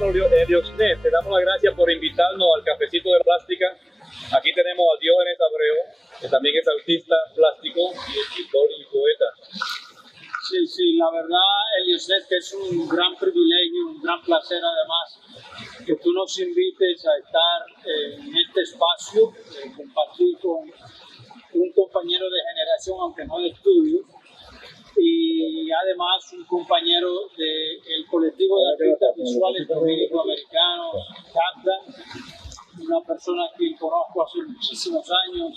Bueno, Dioxnet, te damos las gracias por invitarnos al cafecito de plástica. Aquí tenemos a Diógenes Abreu, que también es artista plástico y escritor y poeta. Sí, la verdad, Eliezer, que es un gran privilegio, un gran placer además, que tú nos invites a estar en este espacio, compartir con un compañero de generación, aunque no de estudio, y además un compañero del colectivo de artistas visuales dominico-americanos, CAPTA, una persona que conozco hace muchísimos años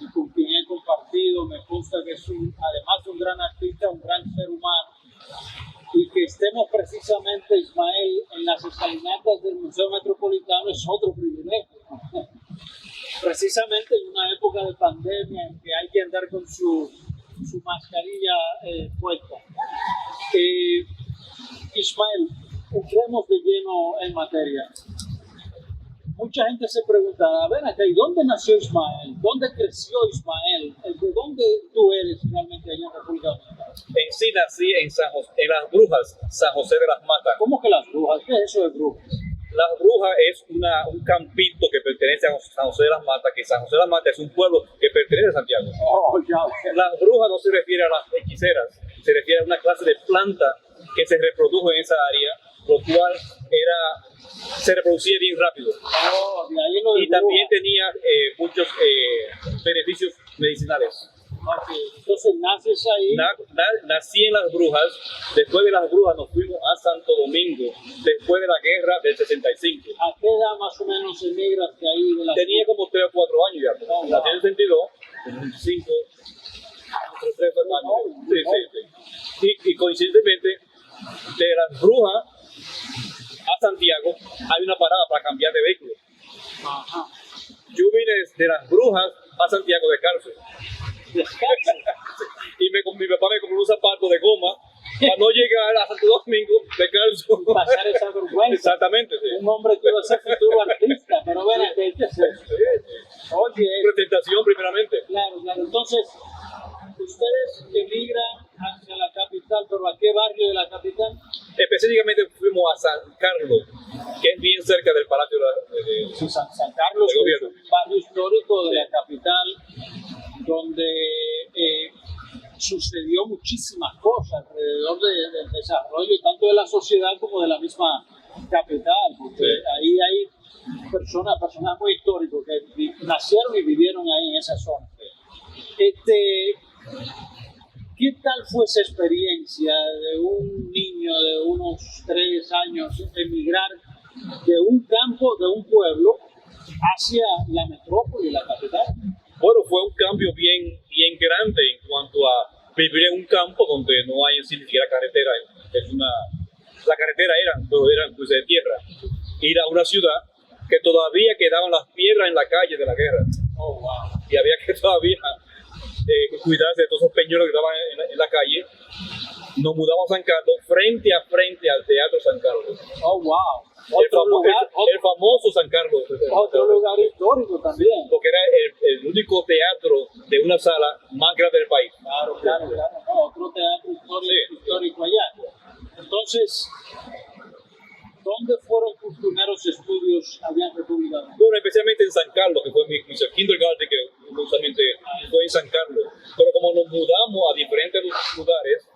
y con quien he compartido. Me consta que es además de un gran artista, un gran ser humano, y que estemos precisamente, Ismael, en las escalinatas del Museo Metropolitano es otro privilegio. Precisamente en una época de pandemia en que hay que andar con su mascarilla puesta. Ismael, entremos de lleno en materia. Mucha gente se preguntará, ven acá, ¿y dónde nació Ismael? ¿Dónde creció Ismael? ¿De dónde tú eres realmente allá en República Dominicana? En sí nací en Las Brujas, San José de las Matas. ¿Cómo que Las Brujas? ¿Qué es eso de Brujas? Las Brujas es un campito que pertenece a San José de las Matas, que San José de las Matas es un pueblo que pertenece a Santiago. Oh, ya. Las Brujas no se refiere a las hechiceras, se refiere a una clase de planta que se reprodujo en esa área, lo cual se reproducía bien rápido. Oh, de ahí lo de y también Brujas. tenía muchos beneficios medicinales. Okay. Entonces naces ahí. Nací en Las Brujas. Después de Las Brujas nos fuimos a Santo Domingo, después de la guerra del 65. ¿A qué edad más o menos emigraste ahí? Tenía como 3 o 4 años ya. Oh, wow. Nací en el 62, en el 25, 3 o 4 años. Sí. Y coincidentemente, de Las Brujas a Santiago hay una parada para cambiar de vehículo. Ajá. Yo vine de Las Brujas a Santiago descalzo. Y mi papá me compró un zapato de goma para no llegar a Santo Domingo descalzo. Pasar esa vergüenza. Exactamente, sí. Un hombre que va a ser futuro artista, pero ven, ¿qué es eso? Oye, Presentación primeramente. claro. Entonces, ustedes emigran hacia la capital, pero ¿a qué barrio de la capital? Específicamente fuimos a San Carlos, que es bien cerca del Palacio de San Carlos, del gobierno. un barrio histórico de la capital, donde sucedió muchísimas cosas alrededor del desarrollo tanto de la sociedad como de la misma capital, porque ahí hay personas muy históricos que nacieron y vivieron ahí en esa zona. ¿Qué tal fue esa experiencia de un niño de unos 3 años emigrar de un campo, de un pueblo, hacia la metrópoli, la capital? Bueno, fue un cambio bien grande en cuanto a vivir en un campo donde no hay ni siquiera carretera. La carretera eran pues, de tierra. Ir a una ciudad que todavía quedaban las piedras en la calle de la guerra. Oh, wow. Y había que todavía cuidarse de todos esos peñuelos que estaban en la calle. Nos mudamos a San Carlos, frente a frente al Teatro San Carlos. Oh, wow. El famoso San Carlos. Otro lugar histórico también. Porque era el único teatro de una sala más grande del país. Claro. No, otro teatro histórico allá. Entonces, ¿dónde fueron tus primeros estudios allá en República Dominicana? Bueno, especialmente en San Carlos, que fue mi kindergarten, que justamente fue en San Carlos. Pero como nos mudamos a diferentes lugares,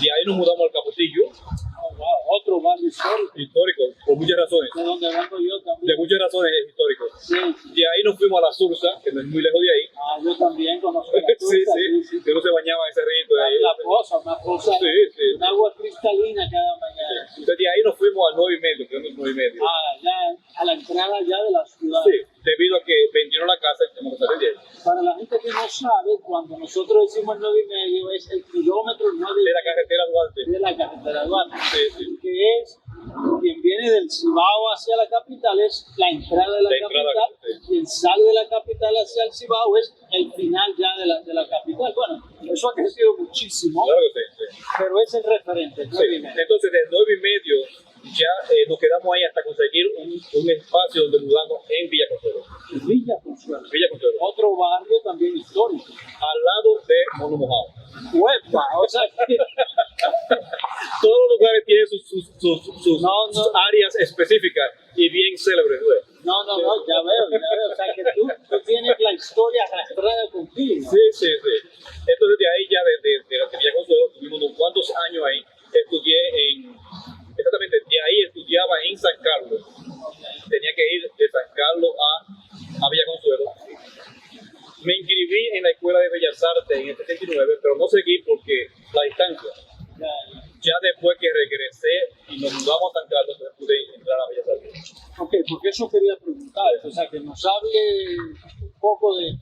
de ahí nos mudamos al Capotillo. Oh, wow. Otro barrio histórico, por muchas razones. De donde vengo yo también. De muchas razones históricos. Sí. De ahí nos fuimos a la Sursa, que no es muy lejos de ahí. Yo también conozco la Sursa. Sí. Que uno se bañaba en ese río de ahí. Una poza, un agua cristalina cada mañana. Entonces de ahí nos fuimos al 9:30, que es 9:30. Ya a la entrada ya de la ciudad. Sí, debido a que vendieron la casa y tenemos que salir de ahí. Para la gente que no sabe, cuando nosotros decimos el 9:30 es el kilómetro 9 de la carretera Duarte. De la carretera Duarte. Sí. Que es quien viene del Cibao hacia la capital es la entrada de la capital. Quien sale de la capital hacia el Cibao es el final ya de la capital. Bueno, eso ha crecido muchísimo. Claro que sí. Pero es el referente. Entonces, del 9:30 ya nos quedamos ahí hasta conseguir un espacio donde mudamos en Villa Consuelo. Villa Consuelo. Otro barrio también histórico. Al lado de Mono Mojado. ¡Uepa! O sea que todos los lugares tiene sus áreas específicas y bien célebres, ¿ves? No, ya veo. O sea, que tú tienes la historia arrastrada contigo. Sí. Entonces de ahí ya, de la Villa Consuelo, tuvimos unos cuantos años ahí. Exactamente, de ahí estudiaba en San Carlos. Tenía que ir de San Carlos a Villa Consuelo. Me inscribí en la Escuela de Bellas Artes en el 79, pero no seguí porque la distancia. Ya después que regresé y nos mudamos a San Carlos, pude entrar a Bellas Artes. Ok, porque eso quería preguntar, o sea, que nos hable un poco de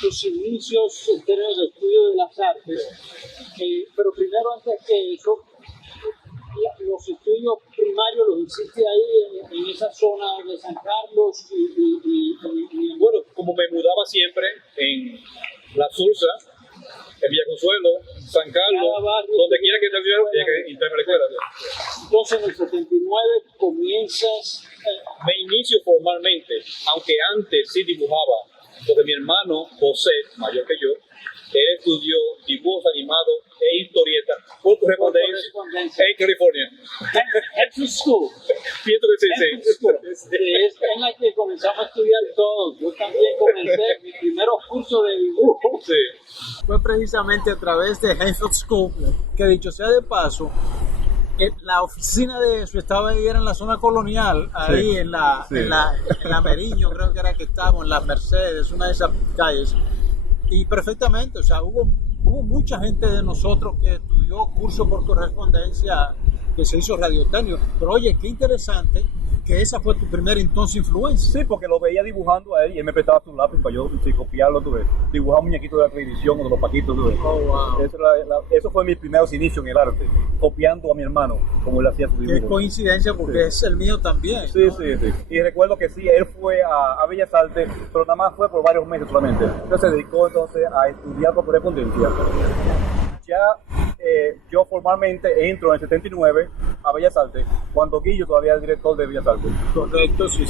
tus inicios en términos de estudio de las artes, pero primero, antes que eso, los estudios primarios los hiciste ahí en esa zona de San Carlos y bueno, como me mudaba siempre en La Sursa, en Villa Consuelo, San Carlos, donde quiera que estuviera, tenía que entrarme a la escuela. Entonces en el 79 comienzas... Me inicio formalmente, aunque antes sí dibujaba, porque mi hermano José, mayor que yo, él estudió dibujos animados e historietas por correspondencia en California. High School. Pienso que sí. Es en la que comenzamos a estudiar todos. Yo también comencé mi primer curso de dibujo. Sí. Fue precisamente a través de Henfield School, que dicho sea de paso, la oficina de eso estaba ahí, era en la zona colonial, ahí sí. en la Meriño, creo que era que estábamos, en las Mercedes, una de esas calles. Y perfectamente, o sea, hubo mucha gente de nosotros que estudió curso por correspondencia, que se hizo radiotenio. Pero oye, qué interesante que esa fue tu primera entonces influencia. Sí, porque lo veía dibujando a él y él me prestaba su lápiz para yo copiarlo, tú ves. Dibujar muñequitos de la televisión o de los paquitos, tú ves. Oh, wow. Eso fue mis primeros inicios en el arte, copiando a mi hermano, como él hacía su dibujo. Qué coincidencia, porque es el mío también. Sí, ¿no? sí. Y recuerdo que sí, él fue a Bellas Artes, pero nada más fue por varios meses solamente. Entonces se dedicó entonces a estudiar por correspondencia. Ya yo formalmente entro en el 79 a Bellas Artes, cuando Guillo todavía era el director de Bellas Artes. Correcto, sí.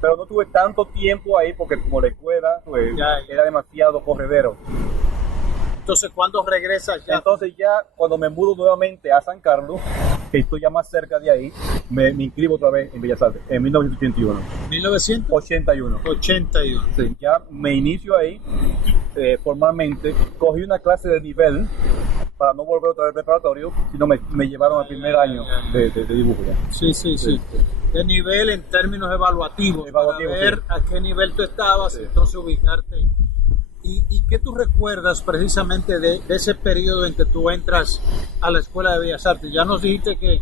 Pero no tuve tanto tiempo ahí porque como la escuela pues, era demasiado corredero. Entonces, ¿cuándo regresas ya? Entonces ya cuando me mudo nuevamente a San Carlos, que estoy ya más cerca de ahí, me inscribo otra vez en Bellas Artes, en 1981. 1981. Sí, ya me inicio ahí formalmente, cogí una clase de nivel para no volver otra vez preparatorio, sino me llevaron al primer año de dibujo ya. Sí. De nivel en términos evaluativos para ver a qué nivel tú estabas, entonces ubicarte. ¿Y qué tú recuerdas precisamente de ese periodo en que tú entras a la Escuela de Bellas Artes? Ya nos dijiste que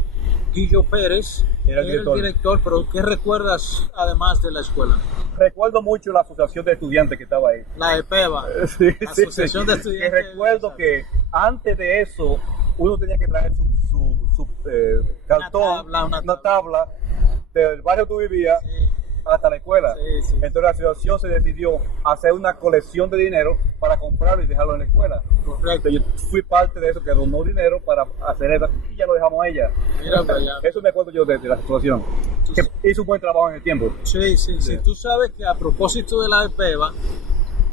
Guillo Pérez era el director, pero ¿qué recuerdas además de la escuela? Recuerdo mucho la asociación de estudiantes que estaba ahí. La EPEBA, sí, la Asociación de Estudiantes. Que recuerdo que antes de eso uno tenía que traer su cartón, una tabla del barrio que tú vivías. Sí. Hasta la escuela. Sí. Entonces la asociación se decidió hacer una colección de dinero para comprarlo y dejarlo en la escuela. Correcto. Yo fui parte de eso, que donó dinero para hacer eso y ya lo dejamos a ella. Mira, eso me acuerdo yo de la asociación. Que hizo un buen trabajo en el tiempo. Sí. Tú sabes que a propósito de la EPEBA,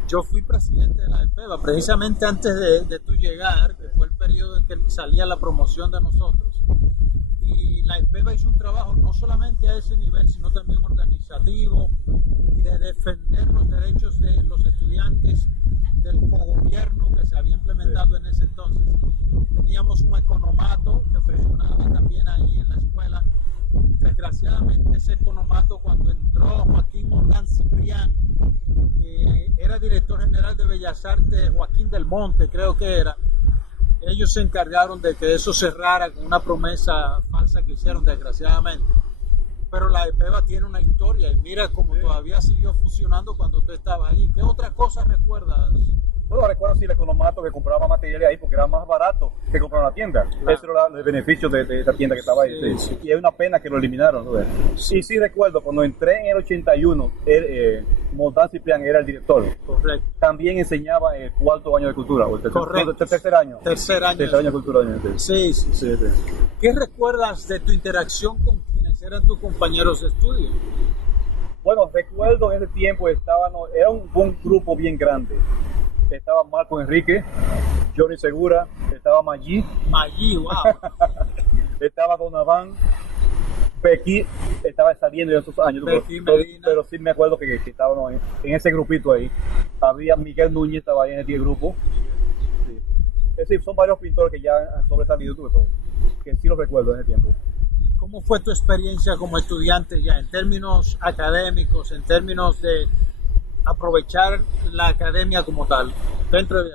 yo fui presidente de la EPEBA precisamente antes de tu llegar, que fue el periodo en que salía la promoción de nosotros. Y la EPEBA hizo un trabajo no solamente a ese nivel, sino también organizativo y de defender los derechos de los estudiantes del gobierno que se había implementado en ese entonces. Teníamos un economato que funcionaba también ahí en la escuela. Desgraciadamente ese economato, cuando entró Joaquín Morgan Ciprián, que era director general de Bellas Artes, Joaquín del Monte creo que era, ellos se encargaron de que eso cerrara con una promesa falsa que hicieron, desgraciadamente. Pero la EPEBA tiene una historia y mira cómo todavía siguió funcionando cuando tú estabas ahí. ¿Qué otra cosa recuerdas? Bueno, recuerdo sí el economato que compraba materiales ahí porque era más barato que comprar en la tienda. Claro. Ese era el beneficio de esa tienda que estaba ahí. Sí. Y es una pena que lo eliminaron, ¿no? Sí. Y sí recuerdo, cuando entré en el 81, Morgan Ciprián era el director. Correcto. También enseñaba el cuarto año de cultura, o el tercer año. Tercer año de cultura. Sí. ¿Qué recuerdas de tu interacción con quienes eran tus compañeros de estudio? Bueno, recuerdo en ese tiempo era un grupo bien grande. Estaba Marco Enrique, Johnny Segura, estaba Maggi. Maggi, wow. estaba Donovan, Becky estaba saliendo en esos años, pero sí me acuerdo que estábamos en ese grupito ahí. Había Miguel Núñez, estaba ahí en el grupo. Sí. Es decir, son varios pintores que ya han sobresalido, pero que sí los recuerdo en ese tiempo. ¿Cómo fue tu experiencia como estudiante ya en términos académicos, en términos de aprovechar la academia como tal?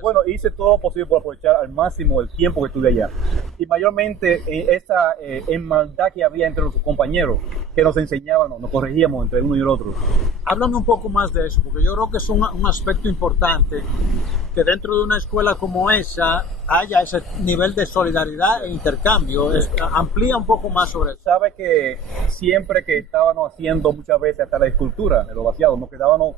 Bueno, hice todo lo posible por aprovechar al máximo el tiempo que estuve allá. Y mayormente esa hermandad que había entre los compañeros que nos enseñaban, nos corregíamos entre uno y el otro. Háblame un poco más de eso, porque yo creo que es un aspecto importante que dentro de una escuela como esa haya ese nivel de solidaridad e intercambio. Amplía un poco más sobre eso. Sabe que siempre que estábamos haciendo muchas veces hasta la escultura, los vaciados, nos quedábamos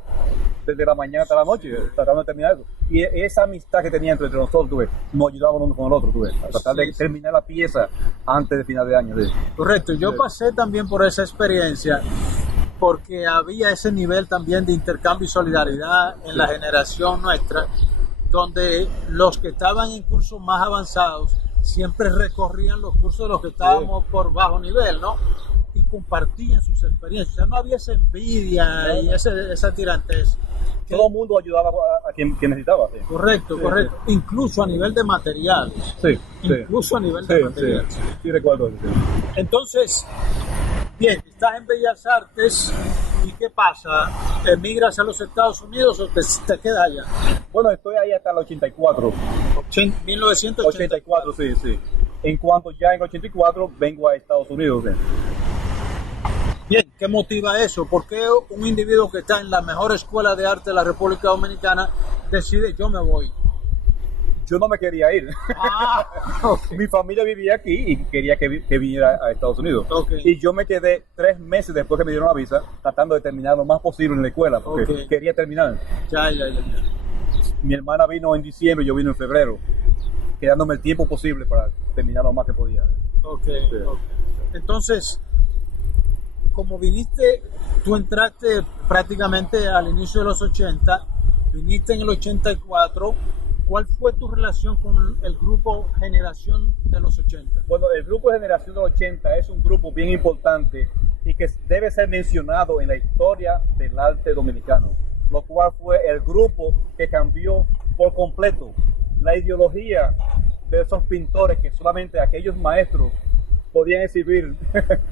desde la mañana hasta la noche tratando de terminar eso. Y esa amistad que tenía entre nosotros, nos ayudábamos uno con el otro, a tratar de terminar la pieza antes de final de año. Correcto, yo pasé también por esa experiencia porque había ese nivel también de intercambio y solidaridad en la generación nuestra, donde los que estaban en cursos más avanzados siempre recorrían los cursos de los que estábamos por bajo nivel, ¿no? Y compartían sus experiencias. O sea, no había esa envidia y esa tirantez. Todo el mundo ayudaba a quien necesitaba. Sí. Correcto, correcto. Sí. Incluso a nivel de material. Sí. Incluso a nivel de material. Sí, recuerdo. Sí. Entonces, bien, estás en Bellas Artes y ¿qué pasa? ¿Emigras a los Estados Unidos o te quedas allá? Bueno, estoy ahí hasta el 84. 1984. Sí. En cuanto ya en el 84 vengo a Estados Unidos. Sí. Bien, ¿qué motiva eso? ¿Por qué un individuo que está en la mejor escuela de arte de la República Dominicana decide yo me voy? Yo no me quería ir. Okay. Mi familia vivía aquí y quería que viniera a Estados Unidos. Okay. Y yo me quedé 3 meses después que me dieron la visa tratando de terminar lo más posible en la escuela porque quería terminar. Ya. Mi hermana vino en diciembre y yo vino en febrero, quedándome el tiempo posible para terminar lo más que podía. Okay. Entonces, como viniste, tú entraste prácticamente al inicio de los 80, viniste en el 84, ¿cuál fue tu relación con el grupo Generación de los 80? Bueno, el grupo Generación de los 80 es un grupo bien importante y que debe ser mencionado en la historia del arte dominicano, lo cual fue el grupo que cambió por completo la ideología de esos pintores que solamente aquellos maestros podían exhibir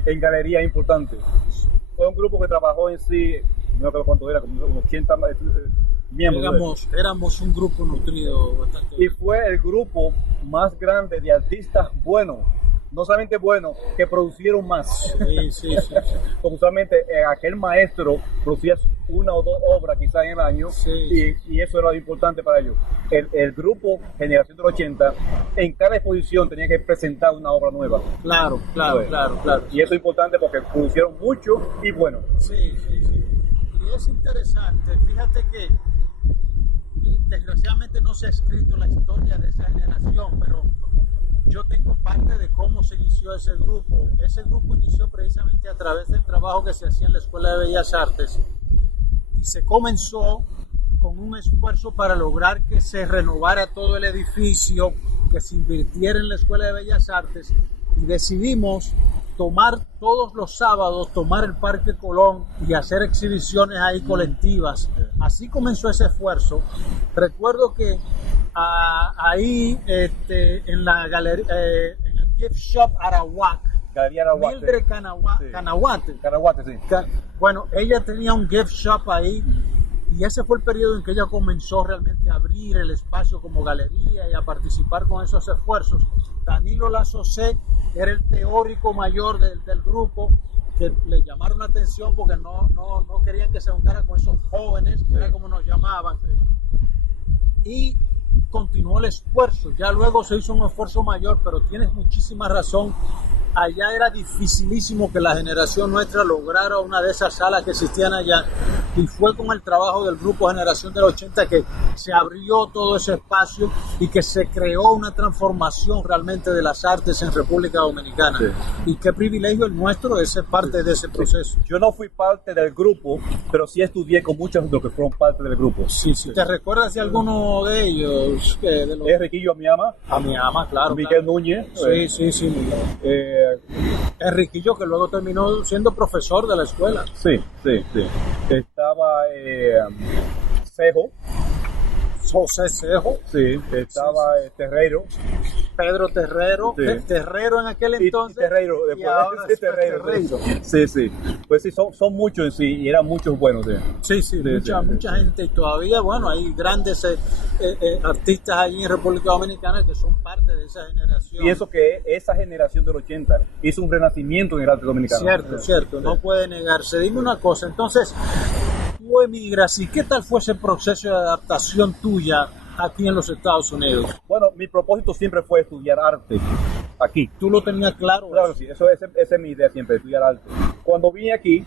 en galerías importantes. Fue un grupo que trabajó en sí, no sé cuánto era, como unos 80 miembros. Éramos un grupo nutrido bastante. Y fue el grupo más grande de artistas buenos, no solamente buenos, que producieron más. Sí. Como usualmente aquel maestro producía 1 o 2 obras quizás en el año, y eso era lo importante para ellos. El grupo Generación del 80 en cada exposición tenía que presentar una obra nueva. Claro. Y eso es importante porque producieron mucho y bueno. Sí. Y es interesante, fíjate que desgraciadamente no se ha escrito la historia de esa generación, pero yo tengo parte de cómo se inició ese grupo. Ese grupo inició precisamente a través del trabajo que se hacía en la Escuela de Bellas Artes y se comenzó con un esfuerzo para lograr que se renovara todo el edificio, que se invirtiera en la Escuela de Bellas Artes, y decidimos tomar todos los sábados, tomar el Parque Colón y hacer exhibiciones ahí colectivas. Así comenzó ese esfuerzo. Recuerdo que ahí en la galería, en el gift shop Arawak, Mildred Canahuate. Bueno, ella tenía un gift shop ahí y ese fue el periodo en que ella comenzó realmente a abrir el espacio como galería y a participar con esos esfuerzos. Danilo Lazocé era el teórico mayor del grupo, que le llamaron la atención porque no querían que se juntara con esos jóvenes, que era como nos llamaban. Y continuó el esfuerzo. Ya luego se hizo un esfuerzo mayor, pero tienes muchísima razón. Allá era dificilísimo que la generación nuestra lograra una de esas salas que existían allá, y fue con el trabajo del grupo Generación del 80 que se abrió todo ese espacio y que se creó una transformación realmente de las artes en República Dominicana. Y qué privilegio el nuestro de ser parte de ese proceso. Yo no fui parte del grupo, pero sí estudié con muchos de los que fueron parte del grupo. Sí. ¿Te recuerdas de alguno de ellos? Es Riquillo Amiama. Amiama, claro. Miguel Núñez. Sí. Enriquillo, que luego terminó siendo profesor de la escuela. Sí. Estaba Cejo. José Cejo. Sí, estaba Terreiro. Pedro Terrero. Sí. Terrero en aquel entonces. Y Terreiro, y después ahora de es Terreiro. Terreiro. Sí. Pues sí, son muchos en sí, y eran muchos buenos. Sí. Mucha gente, y todavía, bueno, hay grandes artistas allí en República Dominicana que son parte de esa generación. Pienso que esa generación del 80 hizo un renacimiento en el arte dominicano. Cierto, no puede negarse. Dime una cosa, entonces, tú emigras, ¿y qué tal fue ese proceso de adaptación tuya aquí en los Estados Unidos? Bueno, mi propósito siempre fue estudiar arte aquí. ¿Tú lo tenías claro? Claro, sí, esa es mi idea siempre, estudiar arte. Cuando vine aquí,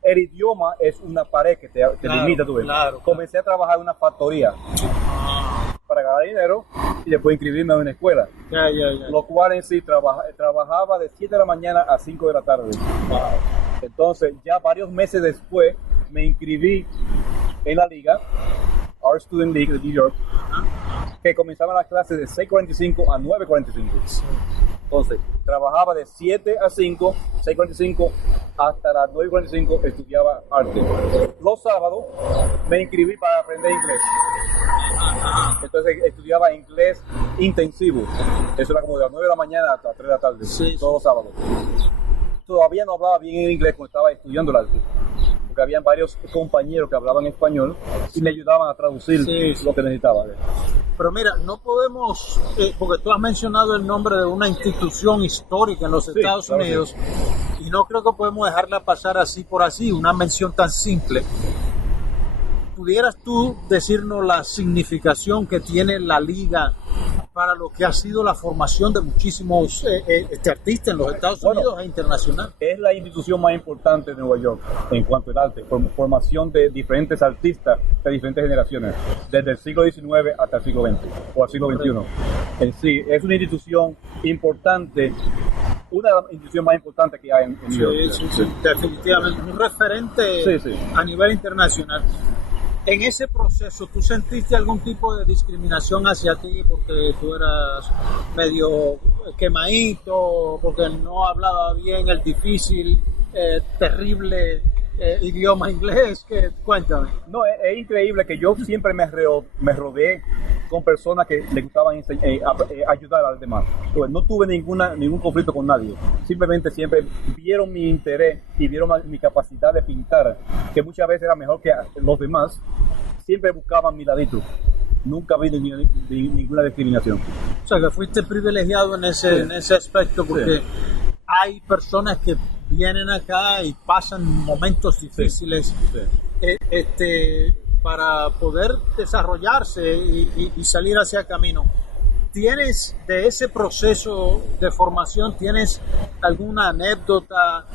el idioma es una pared que te limita, tú ves. Claro. Comencé a trabajar en una factoría para ganar dinero y después inscribirme en una escuela. Ya. Lo cual en sí trabajaba de 7 de la mañana a 5 de la tarde. Entonces, ya varios meses después, me inscribí en la liga, Art Student League de New York, que comenzaban las clases de 6:45 a 9:45. Entonces, trabajaba de 7 a 5, 6:45 hasta las 9:45 estudiaba arte. Los sábados me inscribí para aprender inglés. Entonces estudiaba inglés intensivo. Eso era como de las 9 de la mañana hasta las 3 de la tarde, todos los sábados. Todavía no hablaba bien en inglés cuando estaba estudiando el arte, porque habían varios compañeros que hablaban español y me ayudaban a traducir lo que necesitaba. Pero mira, no podemos, porque tú has mencionado el nombre de una institución histórica en los Estados Unidos, y no creo que podemos dejarla pasar así por así, una mención tan simple. ¿Pudieras tú decirnos la significación que tiene la Liga para lo que ha sido la formación de muchísimos artistas en los Estados Unidos e internacional? Es la institución más importante de Nueva York en cuanto al arte, formación de diferentes artistas de diferentes generaciones, desde el siglo XIX hasta el siglo XX o el siglo XXI. En sí, es una institución importante, una de las instituciones más importantes que hay en New York. Sí, definitivamente, un referente a nivel internacional. En ese proceso, ¿tú sentiste algún tipo de discriminación hacia ti porque tú eras medio quemadito, porque no hablaba bien el difícil, terrible idioma inglés? Cuéntame. No, es increíble que yo siempre me rodeé con personas que le gustaban ayudar a los demás. Entonces, no tuve ningún conflicto con nadie. Simplemente siempre vieron mi interés y vieron mi capacidad de pintar, que muchas veces era mejor que los demás. Siempre buscaban mi ladito. Nunca vi ninguna discriminación. O sea, que fuiste privilegiado en ese aspecto, porque hay personas que vienen acá y pasan momentos difíciles para poder desarrollarse y salir hacia el camino. ¿Tienes de ese proceso de formación, tienes alguna anécdota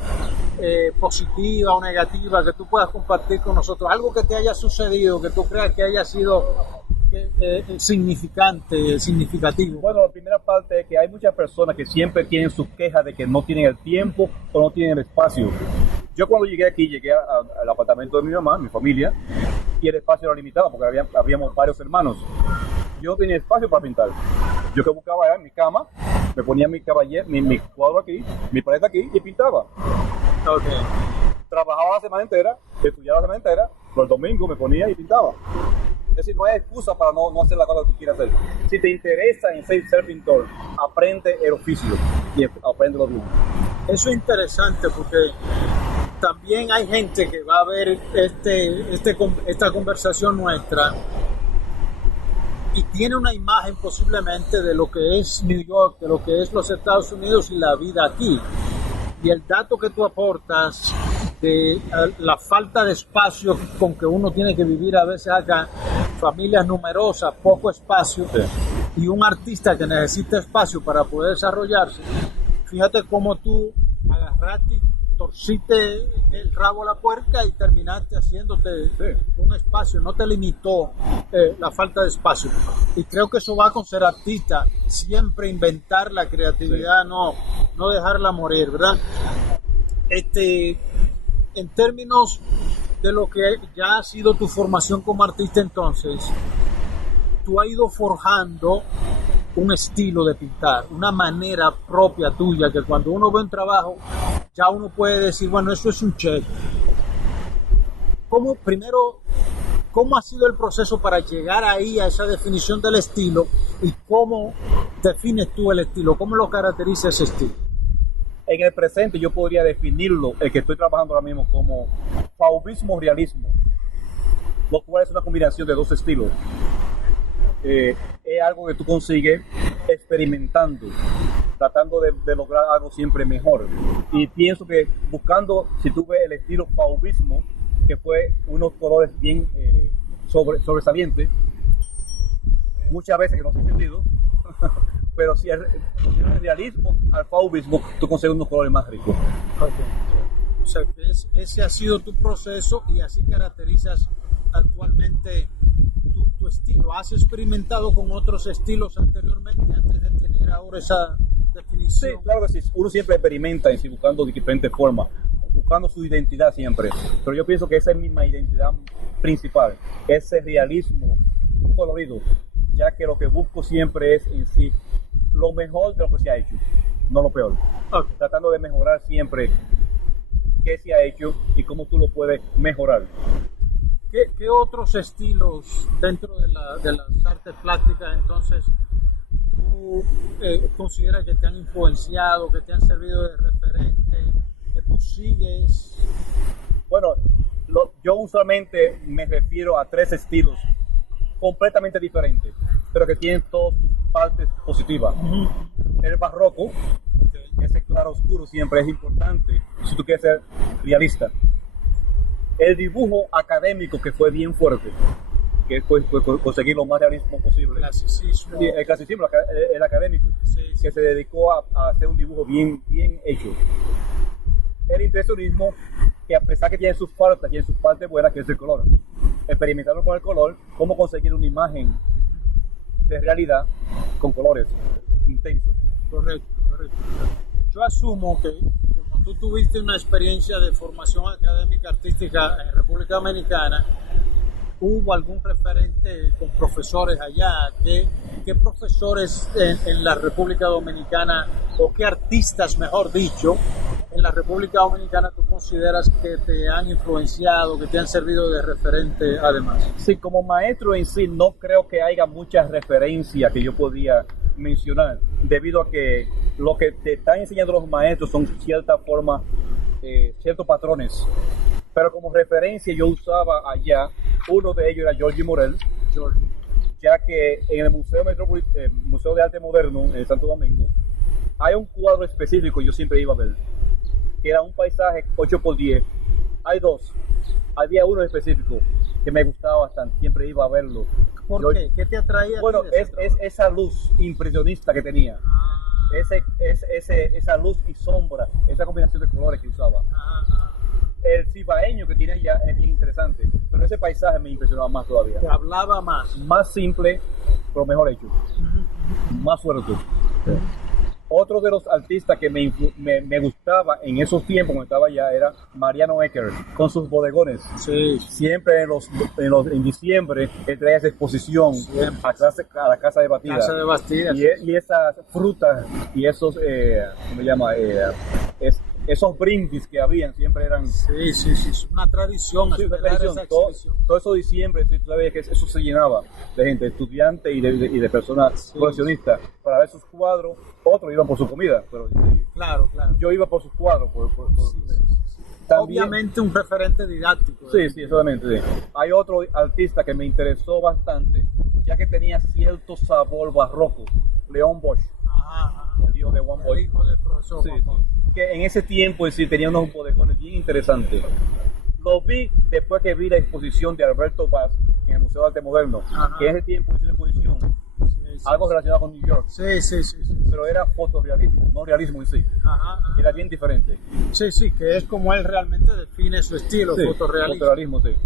positiva o negativa que tú puedas compartir con nosotros? Algo que te haya sucedido, que tú creas que haya sido significativo. Bueno, la primera parte es que hay muchas personas que siempre tienen sus quejas de que no tienen el tiempo o no tienen el espacio. Yo cuando llegué aquí, llegué al apartamento de mi mamá, mi familia, y el espacio era limitado porque habíamos varios hermanos. Yo no tenía espacio para pintar. Yo que buscaba era en mi cama, me ponía mi cuadro aquí, mi paleta aquí y pintaba. Trabajaba la semana entera, estudiaba la semana entera, los domingos me ponía y pintaba. Es decir, no hay excusa para no hacer la cosa que tú quieras hacer. Si te interesa en ser pintor, aprende el oficio y aprende los dibujos. Eso es interesante porque también hay gente que va a ver esta conversación nuestra y tiene una imagen posiblemente de lo que es New York, de lo que es los Estados Unidos y la vida aquí. Y el dato que tú aportas de la falta de espacio con que uno tiene que vivir a veces acá, familias numerosas, poco espacio, y un artista que necesita espacio para poder desarrollarse. Fíjate cómo tú agarraste, torciste el rabo a la puerca y terminaste haciéndote un espacio, no te limitó la falta de espacio. Y creo que eso va con ser artista, siempre inventar la creatividad, no dejarla morir, ¿verdad? En términos de lo que ya ha sido tu formación como artista, entonces, tú has ido forjando un estilo de pintar, una manera propia tuya, que cuando uno ve un trabajo, ya uno puede decir, bueno, eso es un check. ¿Cómo ha sido el proceso para llegar ahí a esa definición del estilo y cómo defines tú el estilo? ¿Cómo lo caracteriza ese estilo? En el presente yo podría definirlo, el que estoy trabajando ahora mismo, como fauvismo realismo, lo cual es una combinación de dos estilos. Es algo que tú consigues experimentando, tratando de lograr algo siempre mejor. Y pienso que buscando, si tú ves el estilo fauvismo, que fue unos colores bien sobresalientes, muchas veces que no se ha entendido, pero si el realismo al fauvismo, tú consigues unos colores más ricos. Okay. O sea, que ese ha sido tu proceso y así caracterizas actualmente tu estilo. ¿Has experimentado con otros estilos anteriormente antes de tener ahora esa definición? Sí, claro que sí. Uno siempre experimenta en sí, buscando diferentes formas, buscando su identidad siempre. Pero yo pienso que esa es mi identidad principal, ese realismo colorido, ya que lo que busco siempre es en sí lo mejor de lo que se ha hecho, no lo peor. Okay. Tratando de mejorar siempre qué se ha hecho y cómo tú lo puedes mejorar. ¿Qué otros estilos dentro de las artes plásticas entonces tú consideras que te han influenciado, que te han servido de referente, que tú sigues? Bueno, yo usualmente me refiero a tres estilos completamente diferentes, pero que tienen todas sus partes positivas. Uh-huh. El barroco, ese claro oscuro siempre es importante si tú quieres ser realista. El dibujo académico, que fue bien fuerte, que fue conseguir lo más realismo posible. Clasicismo. Sí, el clasicismo, el académico, sí. Que se dedicó a hacer un dibujo bien hecho. El impresionismo, que a pesar que tiene sus faltas, tiene sus partes buenas, que es el color. Experimentando con el color, cómo conseguir una imagen de realidad con colores intensos. Correcto. Yo asumo que como tú tuviste una experiencia de formación académica artística en República Dominicana, ¿hubo algún referente con profesores allá? ¿Qué profesores en la República Dominicana, o qué artistas, mejor dicho, en la República Dominicana tú consideras que te han influenciado, que te han servido de referente además? Sí, como maestro en sí no creo que haya muchas referencias que yo podía mencionar, debido a que lo que te están enseñando los maestros son cierta forma, ciertos patrones. Pero como referencia yo usaba allá, uno de ellos era Giorgi Morel, ya que en el Museo de Arte Moderno en Santo Domingo hay un cuadro específico que yo siempre iba a ver, que era un paisaje 8x10. Hay dos, había uno específico que me gustaba bastante, siempre iba a verlo. ¿Por qué? ¿Qué te atraía? Bueno, es esa luz impresionista que tenía. Esa luz y sombra, esa combinación de colores que usaba. El cibaeño que tiene allá es bien interesante, pero ese paisaje me impresionaba más todavía. Te hablaba más simple, pero mejor hecho. Más fuerte. Otro de los artistas que me gustaba en esos tiempos cuando estaba allá era Mariano Ecker, con sus bodegones. Sí. Siempre en diciembre él traía esa exposición a la Casa de Bastida. Y esas frutas y esos, esos brindis que habían siempre eran... Sí, es una tradición. Sí, todo eso diciembre, tú sabes que eso se llenaba de gente, estudiantes y de personas coleccionistas para ver sus cuadros. Otros iban por su comida, pero claro. Yo iba por sus cuadros. También, obviamente un referente didáctico. Sí, exactamente. Hay otro artista que me interesó bastante, ya que tenía cierto sabor barroco, León Bosch. El hijo de Juan Bosch. El hijo del profesor Juan Bosch. Que en ese tiempo sí tenía unos bodegones bien interesantes. Lo vi después que vi la exposición de Alberto Vaz en el Museo de Arte Moderno, que en ese tiempo hizo una exposición, algo relacionado con New York. Sí. Pero era fotorrealismo, no realismo en sí. Era bien diferente. Sí, que es como él realmente define su estilo, fotorrealismo. Sí.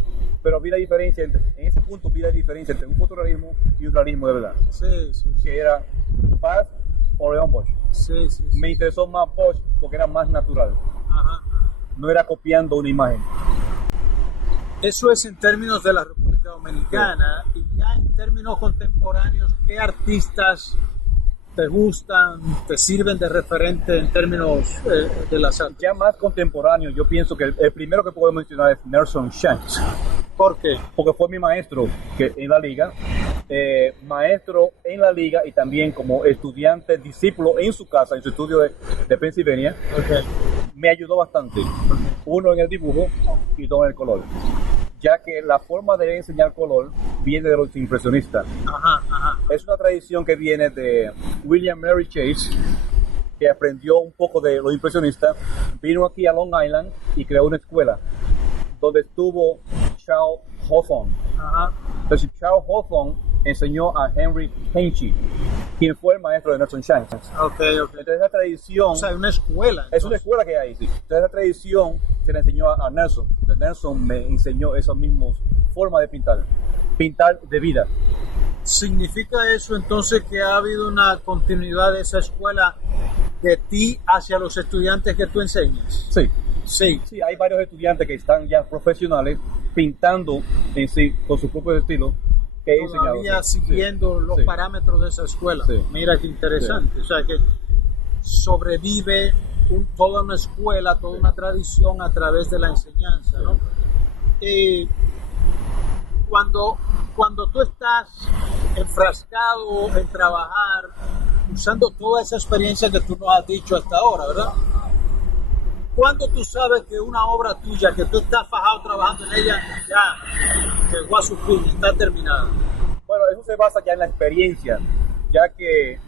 Pero vi la diferencia, en ese punto vi la diferencia entre un fotorrealismo y un realismo de verdad. Sí. Que era Vaz o León Bosch. Sí. Me interesó más Bosch porque era más natural. No era copiando una imagen. Eso es en términos de la República Dominicana. Y ya en términos contemporáneos, ¿qué artistas te gustan, te sirven de referente en términos de las artes? Ya más contemporáneo, yo pienso que el primero que puedo mencionar es Nelson Shanks. ¿Por qué? Porque fue mi maestro en la liga, maestro en la liga y también como estudiante, discípulo en su casa, en su estudio de Pennsylvania. Okay. Me ayudó bastante, uno en el dibujo y dos en el color, ya que la forma de enseñar color viene de los impresionistas. Ajá. Es una tradición que viene de William Mary Chase, que aprendió un poco de los impresionistas, vino aquí a Long Island y creó una escuela donde estuvo Charles Hawthorne. Ajá. Entonces Charles Hawthorne enseñó a Henry Henchy, quien fue el maestro de Nelson Shanks. Okay. Entonces esa tradición... O sea, es una escuela. Entonces. Es una escuela que hay, sí. Entonces esa tradición se le enseñó a Nelson. Entonces Nelson me enseñó esas mismas formas de pintar de vida. ¿Significa eso entonces que ha habido una continuidad de esa escuela de ti hacia los estudiantes que tú enseñas? Sí. Sí. Sí, hay varios estudiantes que están ya profesionales pintando en sí con sus propios estilos que he enseñado. Todavía siguiendo los parámetros de esa escuela. Sí. Mira qué interesante. O sea que sobrevive toda una escuela, toda una tradición a través de la enseñanza, ¿no? Cuando tú estás enfrascado en trabajar, usando toda esa experiencia que tú nos has dicho hasta ahora, ¿verdad? ¿Cuándo tú sabes que una obra tuya, que tú estás fajado trabajando en ella, ya llegó a su fin, está terminada? Bueno, eso se basa ya en la experiencia, ya que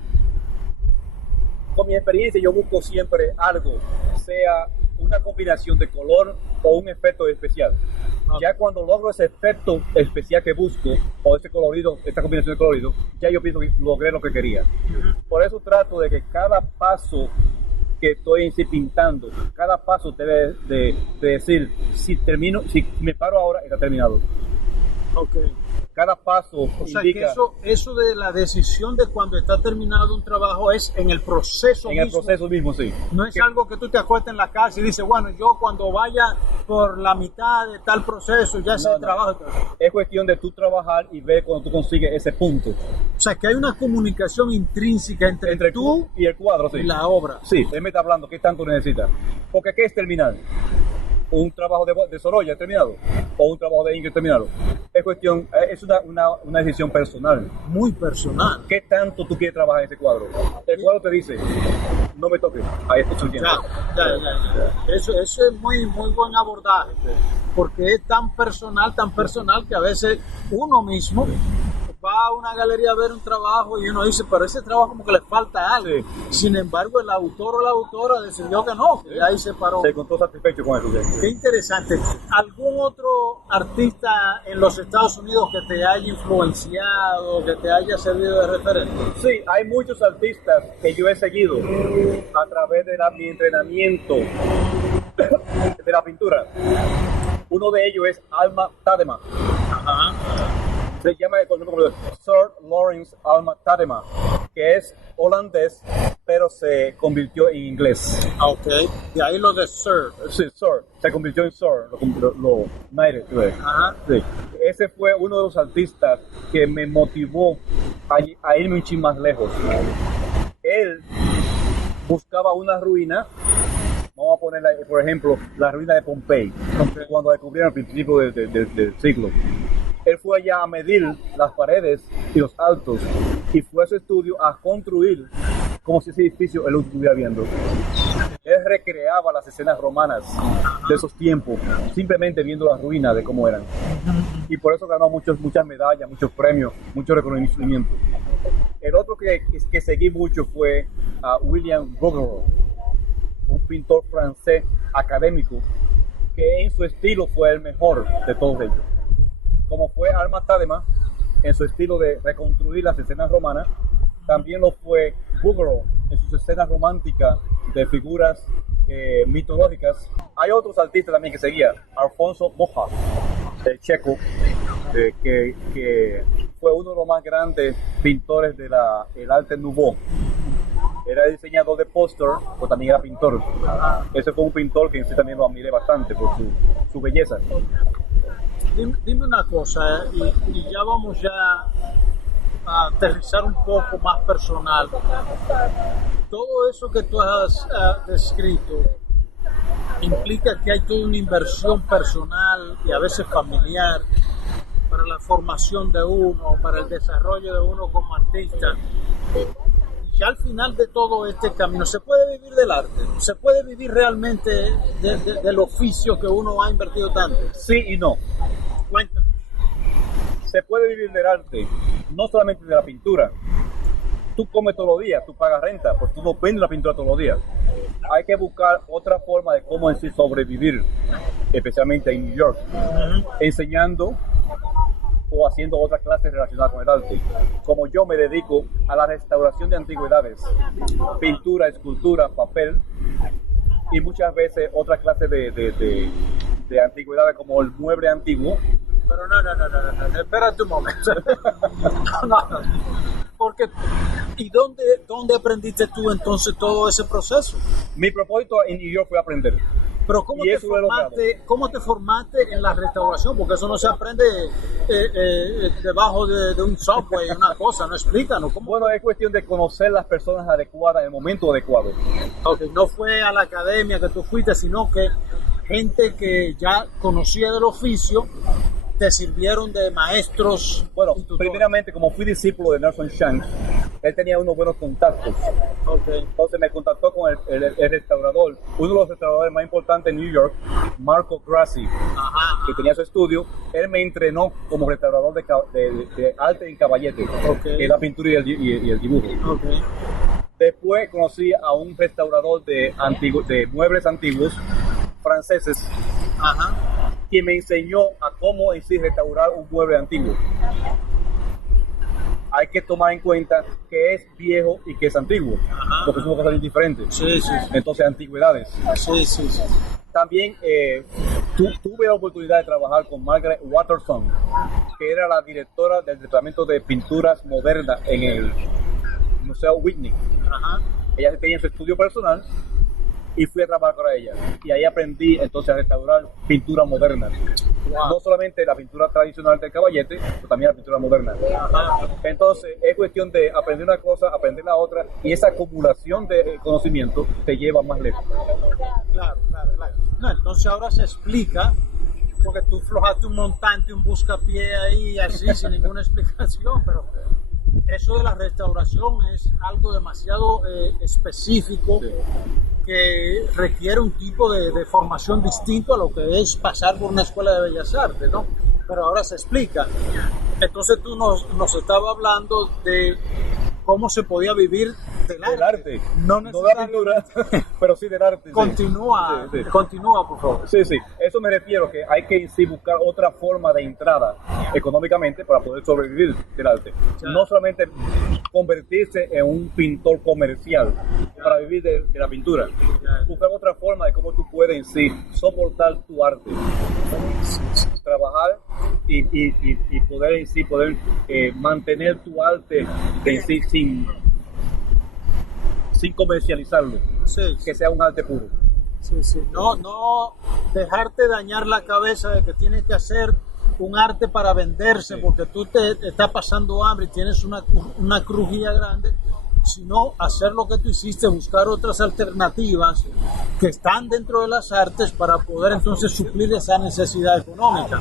con mi experiencia yo busco siempre algo, sea una combinación de color o un efecto especial. Ya cuando logro ese efecto especial que busco, o ese colorido, esta combinación de colorido, ya yo pienso que logré lo que quería. Por eso trato de que cada paso que estoy en sí pintando, cada paso debe de decir, si me paro ahora, está terminado. Okay. Cada paso o sea, indica... que eso de la decisión de cuando está terminado un trabajo es en el proceso mismo. En el proceso mismo, sí. No es algo que tú te acuestes en la casa y dices, bueno, yo cuando vaya por la mitad de tal proceso, ya ese trabajo... Es cuestión de tú trabajar y ver cuando tú consigues ese punto. O sea, que hay una comunicación intrínseca entre tú y el cuadro, sí. Y la obra. Sí, él me está hablando, ¿qué tanto necesita? Porque ¿qué es terminar? Un trabajo de Sorolla terminado o un trabajo de Ingrid terminado. Es cuestión, es una decisión personal. Muy personal. ¿Qué tanto tú quieres trabajar en ese cuadro? El cuadro te dice, no me toques, ahí estoy suficiente. Ya. Eso es muy buen abordaje, porque es tan personal que a veces uno mismo va a una galería a ver un trabajo y uno dice, pero ese trabajo como que le falta algo. Sí. Sin embargo, el autor o la autora decidió que no, que ahí se paró. Se encontró satisfecho con eso. Sí. Qué interesante. ¿Algún otro artista en los Estados Unidos que te haya influenciado, que te haya servido de referente? Sí, hay muchos artistas que yo he seguido a través de mi entrenamiento de la pintura. Uno de ellos es Alma Tadema. Ajá. Se llama Sir Lawrence Alma Tadema, que es holandés, pero se convirtió en inglés. Ok, de ahí lo de Sir. Sí, Sir, se convirtió en Sir, lo native. Ajá. Sí. Ese fue uno de los artistas que me motivó a irme un chin más lejos. Él buscaba una ruina. Vamos a poner, por ejemplo, la ruina de Pompey, cuando descubrieron al principio del siglo. Él fue allá a medir las paredes y los altos y fue a su estudio a construir como si ese edificio él lo estuviera viendo. Él recreaba las escenas romanas de esos tiempos, simplemente viendo las ruinas de cómo eran. Y por eso ganó muchas medallas, muchos premios, mucho reconocimiento. El otro que seguí mucho fue a William Bouguereau, un pintor francés académico que en su estilo fue el mejor de todos ellos. Como fue Alma Tadema en su estilo de reconstruir las escenas romanas, también lo fue Bouguereau en sus escenas románticas de figuras mitológicas. Hay otros artistas también que seguía, Alfonso Mocha, el checo, que fue uno de los más grandes pintores del arte nouveau. Era diseñador de póster, pero también era pintor. Ese fue un pintor que en sí también lo admiré bastante por su belleza. Dime una cosa, y ya vamos a aterrizar un poco más personal, todo eso que tú has descrito implica que hay toda una inversión personal y a veces familiar para la formación de uno, para el desarrollo de uno como artista. Y al final de todo este camino, ¿se puede vivir del arte? ¿Se puede vivir realmente del oficio que uno ha invertido tanto? Sí y no. Cuéntame. Se puede vivir del arte, no solamente de la pintura. Tú comes todos los días, tú pagas renta, pues tú no vendes la pintura todos los días. Hay que buscar otra forma de cómo en sí sobrevivir, especialmente en New York, enseñando o haciendo otras clases relacionadas con el arte. Como yo me dedico a la restauración de antigüedades, pintura, escultura, papel y muchas veces otras clases de antigüedades como el mueble antiguo. Pero no, espérate un momento. No. Porque, ¿y dónde aprendiste tú entonces todo ese proceso? Mi propósito en New York fue aprender. Pero ¿cómo te formaste en la restauración? Porque eso no se aprende debajo de un subway, una cosa, no explícanos. Bueno, es cuestión de conocer las personas adecuadas en el momento adecuado. Okay, no fue a la academia que tú fuiste, sino que gente que ya conocía del oficio te sirvieron de maestros. Bueno, primeramente, como fui discípulo de Nelson Shanks, él tenía unos buenos contactos. Okay. Entonces me contactó con el restaurador, uno de los restauradores más importantes en New York, Marco Grassi, que tenía su estudio. Él me entrenó como restaurador de arte en caballete, que es la pintura y el dibujo. Okay. Después conocí a un restaurador de muebles antiguos franceses, quien me enseñó a cómo en sí restaurar un mueble antiguo. Hay que tomar en cuenta que es viejo y que es antiguo, porque son cosas diferentes. Sí. Entonces, antigüedades. Sí. También tuve la oportunidad de trabajar con Margaret Watterson, que era la directora del departamento de pinturas modernas en el Museo Whitney. Ella tenía su estudio personal y fui a trabajar con ella. Y ahí aprendí entonces a restaurar pintura moderna. Wow. No solamente la pintura tradicional del caballete, pero también la pintura moderna. Entonces es cuestión de aprender una cosa, aprender la otra, y esa acumulación de conocimiento te lleva más lejos. Claro. No, entonces ahora se explica, porque tú flojaste un montante, un buscapié ahí, así, sin ninguna explicación, pero eso de la restauración es algo demasiado específico, que requiere un tipo de formación distinto a lo que es pasar por una escuela de bellas artes, ¿no? Pero ahora se explica. Entonces tú nos estabas hablando de cómo se podía vivir del arte. No de la pintura, pero sí del arte. Continúa, sí. Continúa, por favor. Sí, eso me refiero, que hay que sí buscar otra forma de entrada económicamente para poder sobrevivir del arte. Ya. No solamente convertirse en un pintor comercial para vivir de la pintura. Buscar otra forma de cómo tú puedes en sí soportar tu arte. Trabajar y poder en sí mantener tu arte en sí sin comercializarlo, que sea un arte puro. Sí. No dejarte dañar la cabeza de que tienes que hacer un arte para venderse, porque tú te estás pasando hambre y tienes una crujía grande, sino hacer lo que tú hiciste, buscar otras alternativas que están dentro de las artes para poder entonces suplir esa necesidad económica.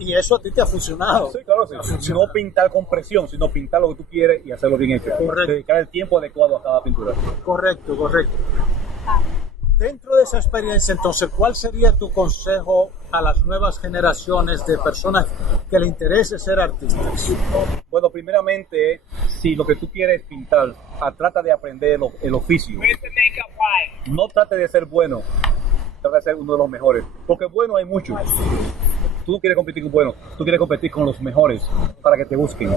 Y eso a ti te ha funcionado. Sí, claro, sí. No pintar con presión, sino pintar lo que tú quieres y hacerlo bien hecho. Correcto. Dedicar el tiempo adecuado a cada pintura. Correcto. Dentro de esa experiencia, entonces, ¿cuál sería tu consejo a las nuevas generaciones de personas que le interese ser artistas? Bueno, primeramente, si lo que tú quieres es pintar, trata de aprender el oficio. No trate de ser bueno, trata de ser uno de los mejores, porque bueno hay muchos. Tú no quieres competir con buenos, tú quieres competir con los mejores para que te busquen.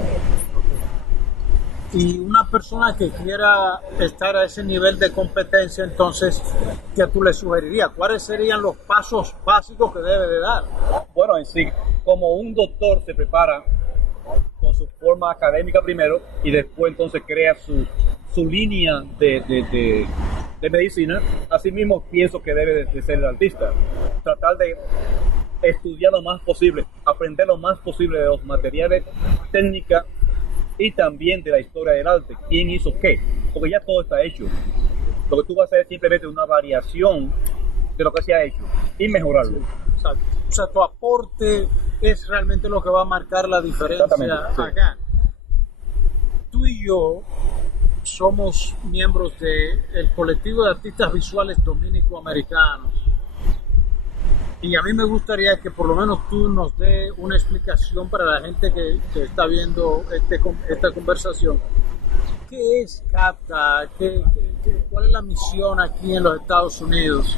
Y una persona que quiera estar a ese nivel de competencia, entonces, ¿qué tú le sugerirías? ¿Cuáles serían los pasos básicos que debe de dar? Bueno, en sí, como un doctor se prepara con su forma académica primero y después entonces crea su línea de medicina, así mismo pienso que debe de ser el artista. Tratar de estudiar lo más posible, aprender lo más posible de los materiales, técnicas, y también de la historia del arte, quién hizo qué, porque ya todo está hecho. Lo que tú vas a hacer es simplemente una variación de lo que se ha hecho y mejorarlo. Exacto. O sea, tu aporte es realmente lo que va a marcar la diferencia Exactamente, sí. acá. Tú y yo somos miembros del colectivo de artistas visuales dominico-americanos. Y a mí me gustaría que por lo menos tú nos dé una explicación para la gente que está viendo esta conversación. ¿Qué es CAPTA? ¿Cuál es la misión aquí en los Estados Unidos?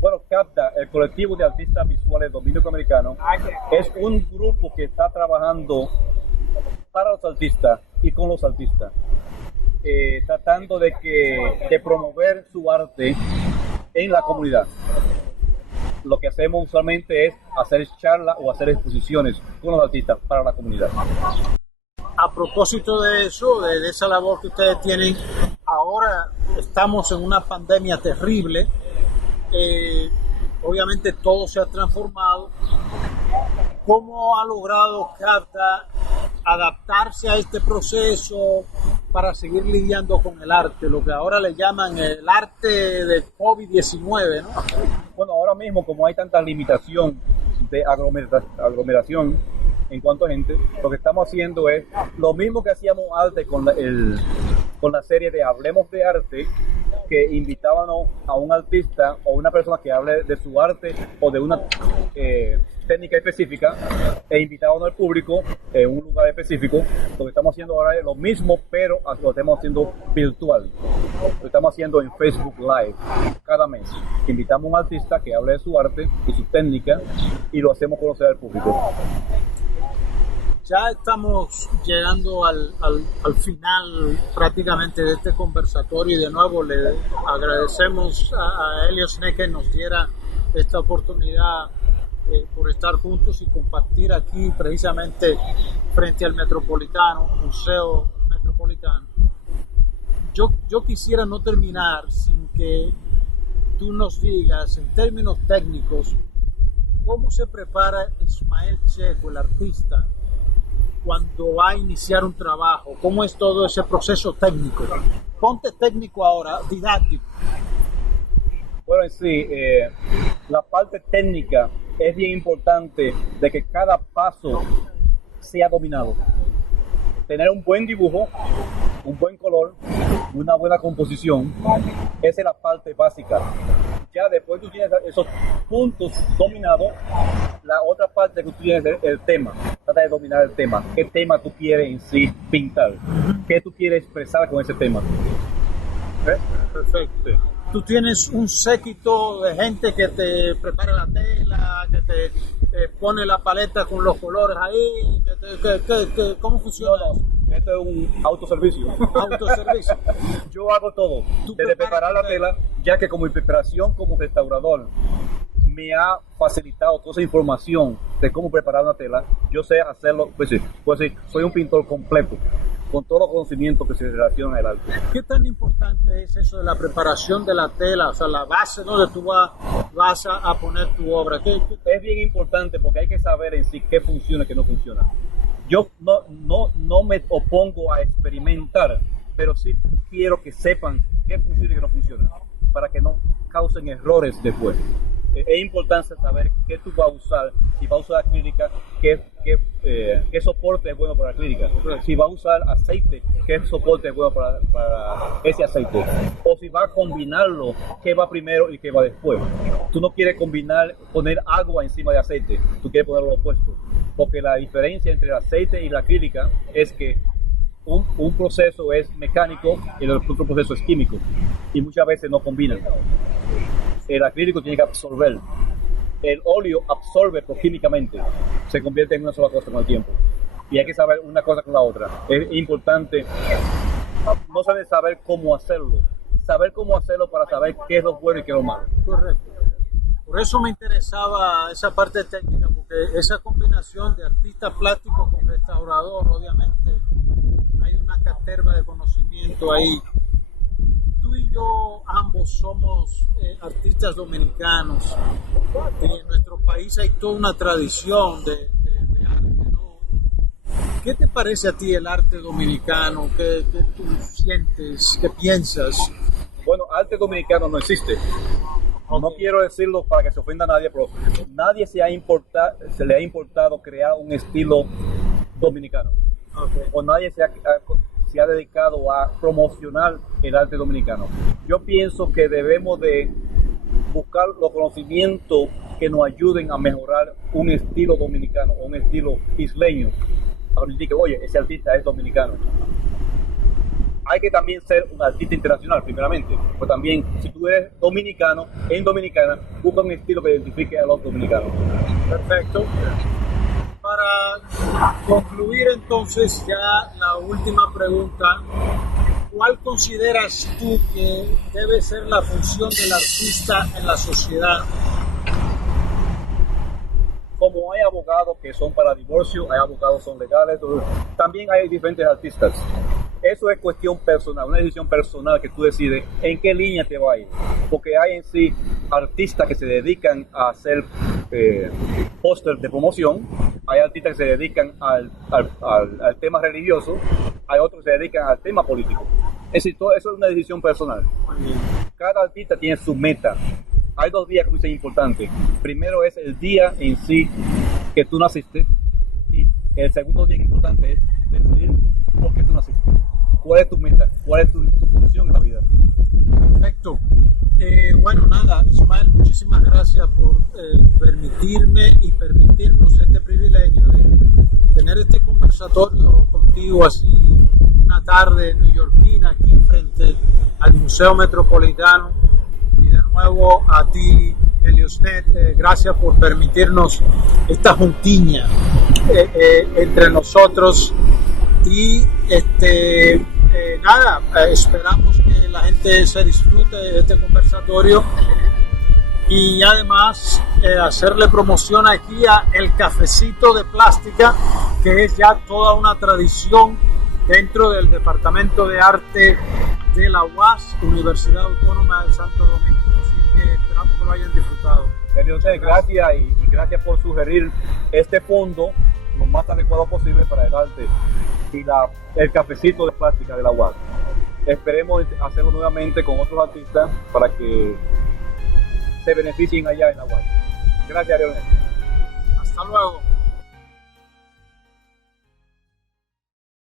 Bueno, CAPTA, el colectivo de artistas visuales dominico-americanos, es un grupo que está trabajando para los artistas y con los artistas, tratando de promover su arte en la comunidad. Lo que hacemos usualmente es hacer charlas o hacer exposiciones con los artistas para la comunidad. A propósito de eso, de esa labor que ustedes tienen, ahora estamos en una pandemia terrible. Obviamente todo se ha transformado. ¿Cómo ha logrado CAPTA adaptarse a este proceso para seguir lidiando con el arte, lo que ahora le llaman el arte de COVID-19, ¿no? Bueno, ahora mismo como hay tanta limitación de aglomeración en cuanto a gente, lo que estamos haciendo es lo mismo que hacíamos antes con la serie de Hablemos de Arte, que invitábamos a un artista o una persona que hable de su arte o de una técnica específica e invitábamos al público en un lugar específico. Lo que estamos haciendo ahora es lo mismo, pero lo estamos haciendo virtual. Lo estamos haciendo en Facebook Live cada mes. Invitamos a un artista que hable de su arte y su técnica y lo hacemos conocer al público. Ya estamos llegando al final prácticamente de este conversatorio y de nuevo le agradecemos a Helios Nec que nos diera esta oportunidad por estar juntos y compartir aquí precisamente frente al Museo Metropolitano. Yo quisiera no terminar sin que tú nos digas en términos técnicos cómo se prepara Ismael Checo, el artista, cuando va a iniciar un trabajo. ¿Cómo es todo ese proceso técnico? Ponte técnico ahora, didáctico. Bueno, sí, la parte técnica es bien importante de que cada paso sea dominado. Tener un buen dibujo, un buen color, una buena composición, esa es la parte básica. Ya después tú tienes esos puntos dominados, la otra parte que tú tienes es el tema. Trata de dominar el tema. ¿Qué tema tú quieres en sí pintar? ¿Qué tú quieres expresar con ese tema? Perfecto. Tú tienes un séquito de gente que te prepara la tela, que te pone la paleta con los colores ahí. ¿Cómo funciona? No, esto es un autoservicio. Autoservicio. Yo hago todo, desde preparar la tela, ya que como mi preparación como restaurador me ha facilitado toda esa información de cómo preparar una tela. Yo sé hacerlo, pues sí, soy un pintor completo, con todos los conocimientos que se relacionan al arte. ¿Qué tan importante es eso de la preparación de la tela, o sea, la base donde tú vas a poner tu obra? Es bien importante porque hay que saber en sí qué funciona y qué no funciona. Yo no me opongo a experimentar, pero sí quiero que sepan qué funciona y qué no funciona, para que no causen errores después. Es importante saber qué tú vas a usar. Si vas a usar acrílica, qué soporte es bueno para la acrílica. Si vas a usar aceite, qué soporte es bueno para ese aceite. O si vas a combinarlo, qué va primero y qué va después. Tú no quieres poner agua encima de aceite, tú quieres poner lo opuesto. Porque la diferencia entre el aceite y la acrílica es que un proceso es mecánico y el otro proceso es químico. Y muchas veces no combinan. El acrílico tiene que absorber. El óleo absorbe químicamente. Se convierte en una sola cosa con el tiempo. Y hay que saber una cosa con la otra. Es importante no saber cómo hacerlo. Saber cómo hacerlo para saber qué es lo bueno y qué es lo malo. Correcto. Por eso me interesaba esa parte técnica, porque esa combinación de artista plástico con restaurador, obviamente, hay una caterva de conocimiento ahí. Tú y yo ambos somos artistas dominicanos y en nuestro país hay toda una tradición de arte, ¿no? ¿Qué te parece a ti el arte dominicano? ¿Qué tú sientes? ¿Qué piensas? Bueno, arte dominicano no existe. No quiero decirlo para que se ofenda a nadie, pero nadie se le ha importado crear un estilo dominicano. Okay. O nadie se ha dedicado a promocionar el arte dominicano. Yo pienso que debemos de buscar los conocimientos que nos ayuden a mejorar un estilo dominicano o un estilo isleño. Para decir que, oye, ese artista es dominicano. Hay que también ser un artista internacional, primeramente. Pues también, si tú eres dominicano, en Dominicana, busca un estilo que identifique a los dominicanos. Perfecto. Para concluir entonces ya la última pregunta, ¿cuál consideras tú que debe ser la función del artista en la sociedad? Como hay abogados que son para divorcio, hay abogados que son legales, también hay diferentes artistas. Eso es cuestión personal, una decisión personal que tú decides en qué línea te va a ir. Porque hay en sí artistas que se dedican a hacer pósters de promoción, hay artistas que se dedican al tema religioso, hay otros que se dedican al tema político. Es decir, todo eso es una decisión personal. Cada artista tiene su meta. Hay 2 días que son importantes. Primero es el día en sí que tú naciste, y el segundo día importante es decidir por qué tú naciste. ¿Cuál es tu meta? ¿Cuál es tu función en la vida? Perfecto. Bueno, nada, Ismael, muchísimas gracias por permitirme y permitirnos este privilegio de tener este conversatorio contigo así una tarde neoyorquina aquí frente al Museo Metropolitano. Y de nuevo a ti, Eliosnet, gracias por permitirnos esta juntiña entre nosotros. Y nada, esperamos que la gente se disfrute de este conversatorio y además hacerle promoción aquí a el cafecito de plástica, que es ya toda una tradición dentro del Departamento de Arte de la UAS, Universidad Autónoma de Santo Domingo. Así que esperamos que lo hayan disfrutado. Gracias y gracias por sugerir este fondo lo más adecuado posible para el arte y el cafecito de plástica de la UAS. Esperemos hacerlo nuevamente con otros artistas para que se beneficien allá en la UAS. Gracias, Leonel. Hasta luego.